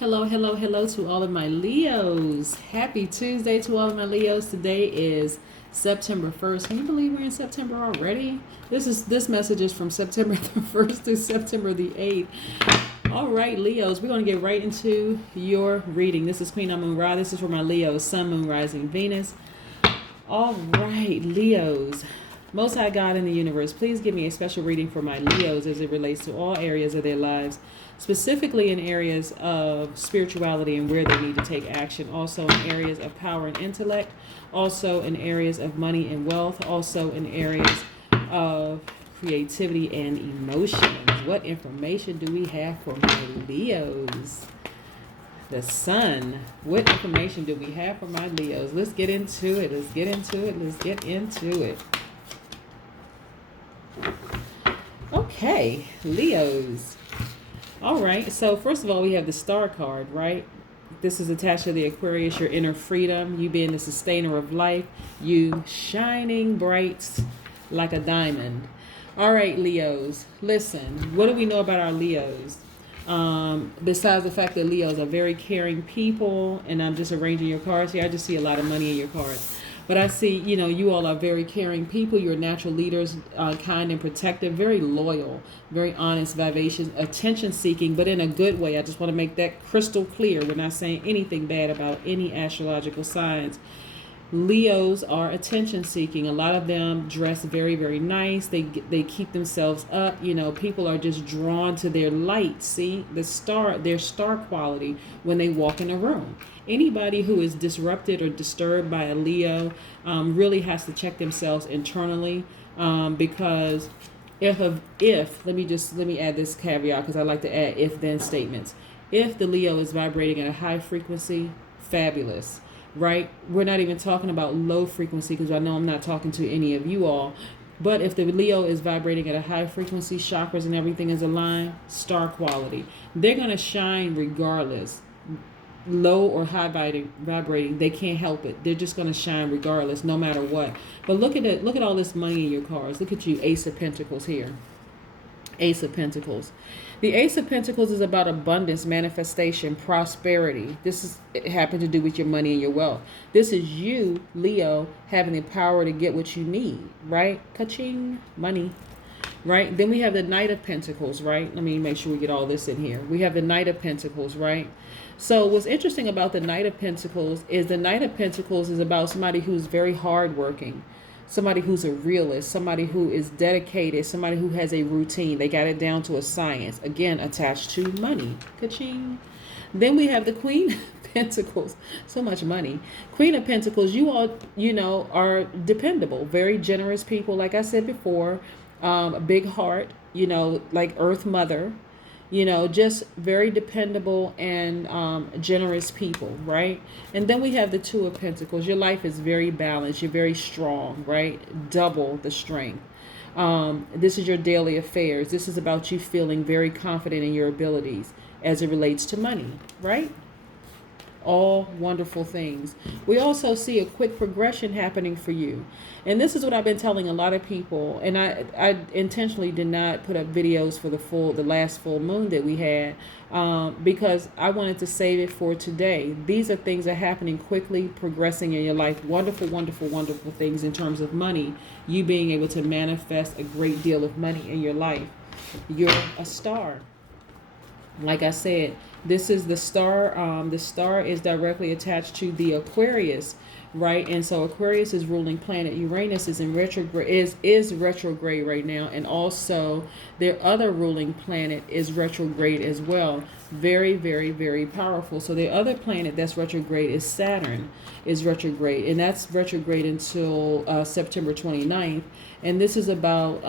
Hello, hello, hello to all of my Leos. Happy Tuesday to all of my Leos. Today is September 1st. Can you believe we're in September already? This message is from September the 1st to September the 8th. All right, Leos, we're going to get right into your reading. This is Queen Amun Ra. This is for my Leos, Sun, Moon, Rising, Venus. All right, Leos. Most High God in the universe, please give me a special reading for my Leos as it relates to all areas of their lives, specifically in areas of spirituality and where they need to take action, also in areas of power and intellect, also in areas of money and wealth, also in areas of creativity and emotions. What information do we have for my Leos? The Sun. What information do we have for my Leos? Let's get into it. Let's get into it. Let's get into it. Okay, Leos. All right, so first of all, we have the Star card, right? This is attached to the Aquarius, your inner freedom, you being the sustainer of life, you shining bright like a diamond. All right, Leos, listen, what do we know about our Leos? Besides the fact that Leos are very caring people, and I'm just arranging your cards here, I just see a lot of money in your cards. But I see, you all are very caring people. You're natural leaders, kind and protective, very loyal, very honest, vivacious, attention-seeking, but in a good way. I just want to make that crystal clear. We're not saying anything bad about any astrological signs. Leos are attention-seeking. A lot of them dress very, very nice. They keep themselves up. People are just drawn to their light. See, their star quality when they walk in a room. Anybody who is disrupted or disturbed by a Leo really has to check themselves internally, because if let me add this caveat, because I like to add if-then statements. If the Leo is vibrating at a high frequency, fabulous. Right? We're not even talking about low frequency, because I know I'm not talking to any of you all. But if the Leo is vibrating at a high frequency, chakras and everything is aligned, star quality. They're going to shine regardless. Low or high vibrating, they can't help it. They're just going to shine regardless, no matter what. But look at it. Look at all this money in your cards. Look at you, Ace of Pentacles here. Ace of Pentacles. The Ace of Pentacles is about abundance, manifestation, prosperity. It happened to do with your money and your wealth. This is you, Leo, having the power to get what you need, right? Ka-ching, money, right? Then we have the Knight of Pentacles, right? Let me make sure we get all this in here. We have the Knight of Pentacles, right? So what's interesting about the Knight of Pentacles is about somebody who's very hardworking, somebody who's a realist, somebody who is dedicated, somebody who has a routine. They got it down to a science. Again, attached to money. Ka-ching. Then we have the Queen of Pentacles. So much money. Queen of Pentacles, you all, are dependable, very generous people. Like I said before, a big heart, like Earth Mother. Just very dependable and generous people, right? And then we have the Two of Pentacles. Your life is very balanced. You're very strong, right? Double the strength. This is your daily affairs. This is about you feeling very confident in your abilities as it relates to money, right? All wonderful things. We also see a quick progression happening for you. And this is what I've been telling a lot of people. And I intentionally did not put up videos for the last full moon that we had, because I wanted to save it for today. These are things that are happening quickly, progressing in your life. Wonderful, wonderful, wonderful things in terms of money. You being able to manifest a great deal of money in your life. You're a star. Like I said, this is the star. The star is directly attached to the Aquarius, right? And so Aquarius is ruling planet. Uranus is in retrograde, is retrograde right now, and also their other ruling planet is retrograde as well. Very, very, very powerful. So the other planet that's retrograde is Saturn, is retrograde, and that's retrograde until September 29th. And this is about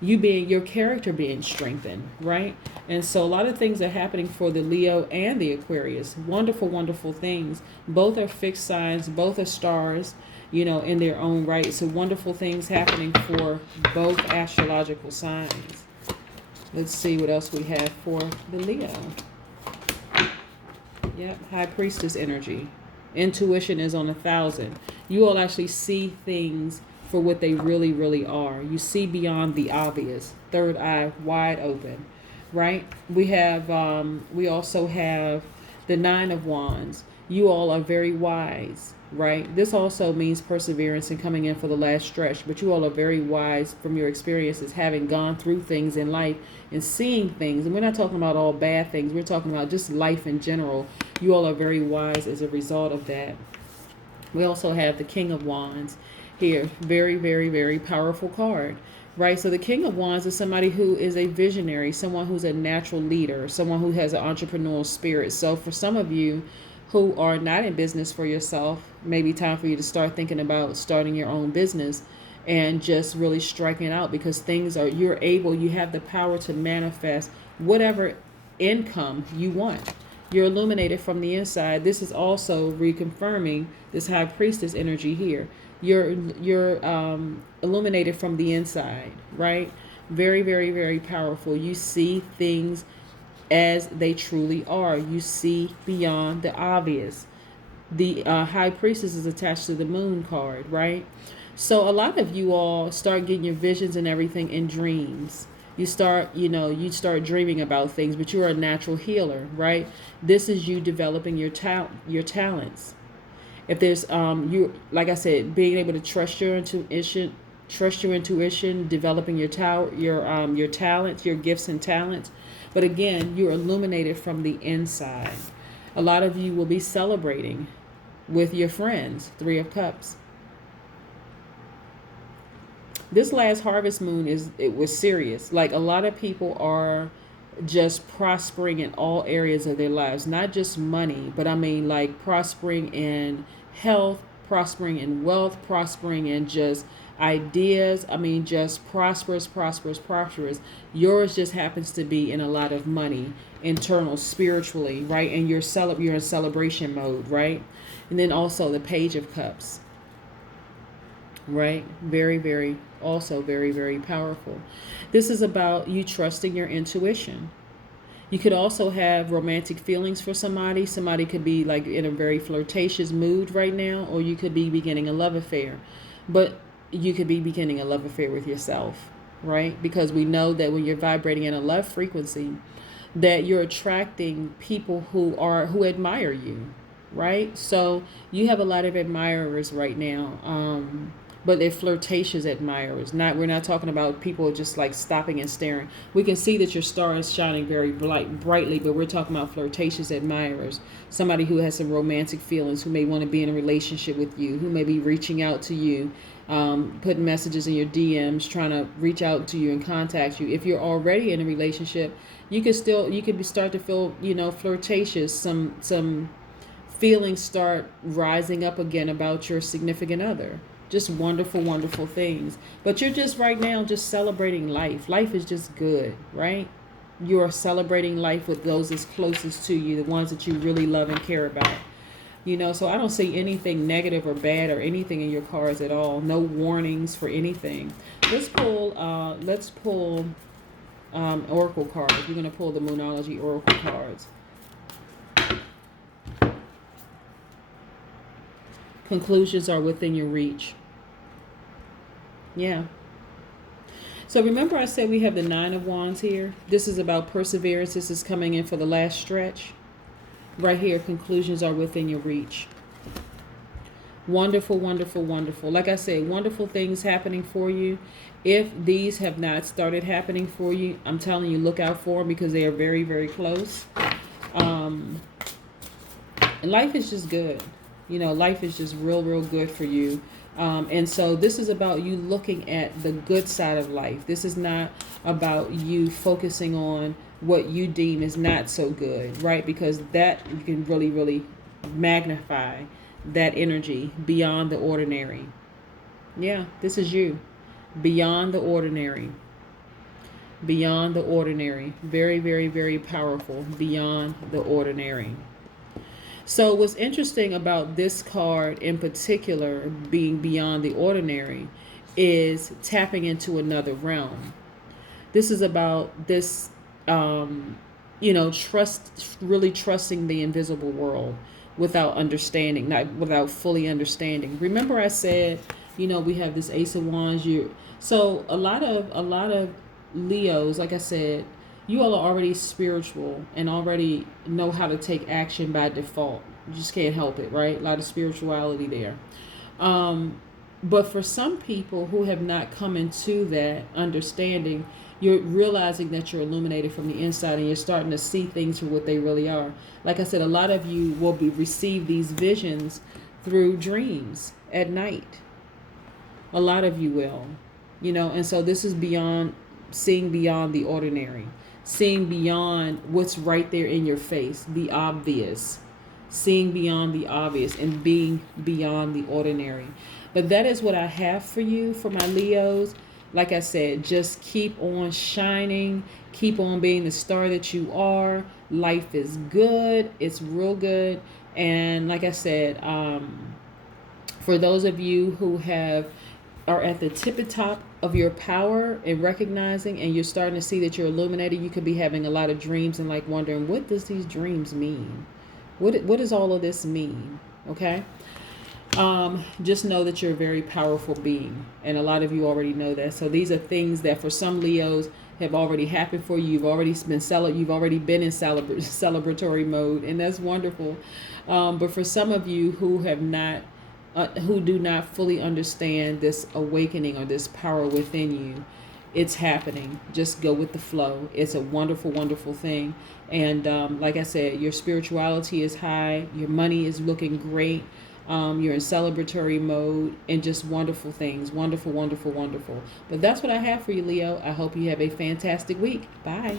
your character being strengthened, right? And so a lot of things are happening for the Leo and the Aquarius. Wonderful, wonderful things. Both are fixed signs. Both are stars, in their own right. So wonderful things happening for both astrological signs. Let's see what else we have for the Leo. Yep, High Priestess energy. Intuition is on 1,000. You all actually see things for what they really, really are. You see beyond the obvious. Third eye wide open, right? We also have the Nine of Wands. You all are very wise, right? This also means perseverance and coming in for the last stretch, but you all are very wise from your experiences, having gone through things in life and seeing things. And we're not talking about all bad things. We're talking about just life in general. You all are very wise as a result of that. We also have the King of Wands here. Very, very, very powerful card, right? So the King of Wands is somebody who is a visionary, someone who's a natural leader, someone who has an entrepreneurial spirit. So for some of you who are not in business for yourself, maybe time for you to start thinking about starting your own business and just really striking out, because you have the power to manifest whatever income you want. You're illuminated from the inside. This is also reconfirming this high priestess energy here. You're illuminated from the inside, right? Very, very, very powerful. You see things as they truly are. You see beyond the obvious. The high priestess is attached to the moon card, right? So a lot of you all start getting your visions and everything in dreams. You start dreaming about things, but you're a natural healer, right? This is you developing your talents. If there's you, like I said, being able to trust your intuition, developing your talents, your gifts and talents. But again, you're illuminated from the inside. A lot of you will be celebrating with your friends. Three of Cups. This last harvest moon it was serious. Like, a lot of people are just prospering in all areas of their lives, not just money, but I mean like prospering in health, prospering in wealth, prospering in just ideas. I mean, just prosperous. Yours just happens to be in a lot of money, internal, spiritually, right? And you're in celebration mode, right? And then also the Page of Cups, right? Very, very, also very, very powerful. This is about you trusting your intuition. You could also have romantic feelings for somebody. Somebody could be like in a very flirtatious mood right now, or you could be beginning a love affair. But you could be beginning a love affair with yourself, right? Because we know that when you're vibrating in a love frequency, that you're attracting people who admire you, right? So you have a lot of admirers right now. But they're flirtatious admirers. We're not talking about people just like stopping and staring. We can see that your star is shining very brightly, but we're talking about flirtatious admirers. Somebody who has some romantic feelings, who may want to be in a relationship with you, who may be reaching out to you, putting messages in your DMs, trying to reach out to you and contact you. If you're already in a relationship, you could start to feel, flirtatious. Some feelings start rising up again about your significant other. Just wonderful, wonderful things. But you're just right now just celebrating life. Life is just good, right? You are celebrating life with those that's closest to you, the ones that you really love and care about. So I don't see anything negative or bad or anything in your cards at all. No warnings for anything. Let's pull oracle cards. We're going to pull the Moonology oracle cards. Conclusions are within your reach. Yeah. So remember I said we have the Nine of Wands here. This is about perseverance. This is coming in for the last stretch. Right here, conclusions are within your reach. Wonderful, wonderful, wonderful. Like I said, wonderful things happening for you. If these have not started happening for you, I'm telling you, look out for them, because they are very, very close. And life is just good. Life is just real, real good for you. And so this is about you looking at the good side of life. This is not about you focusing on what you deem is not so good, right? Because that you can really, really magnify that energy beyond the ordinary. Yeah, this is you. Beyond the ordinary. Beyond the ordinary. Very, very, very powerful. Beyond the ordinary. So what's interesting about this card in particular, being beyond the ordinary, is tapping into another realm. This is about this, really trusting the invisible world without understanding, not without fully understanding. Remember I said, we have this Ace of Wands. So a lot of Leos, like I said, You all are already spiritual and already know how to take action by default. You just can't help it, right? A lot of spirituality there. But for some people who have not come into that understanding, you're realizing that you're illuminated from the inside and you're starting to see things for what they really are. Like I said, a lot of you will receive these visions through dreams at night. A lot of you will, and so this is beyond seeing beyond the ordinary, seeing beyond what's right there in your face, the obvious, seeing beyond the obvious and being beyond the ordinary. But that is what I have for you, for my Leos. Like I said, just keep on shining, keep on being the star that you are. Life is good, it's real good. And like I said, for those of you who are at the tippy top of your power and recognizing, and you're starting to see that you're illuminated, you could be having a lot of dreams and like wondering, what does these dreams mean? What does all of this mean? Okay. Just know that you're a very powerful being, and a lot of you already know that. So these are things that for some Leos have already happened for you. You've already been in celebratory mode, and that's wonderful. But for some of you who have not, who do not fully understand this awakening or this power within you, it's happening. Just go with the flow. It's a wonderful, wonderful thing. And like I said, your spirituality is high. Your money is looking great. You're in celebratory mode and just wonderful things. Wonderful, wonderful, wonderful. But that's what I have for you, Leo. I hope you have a fantastic week. Bye.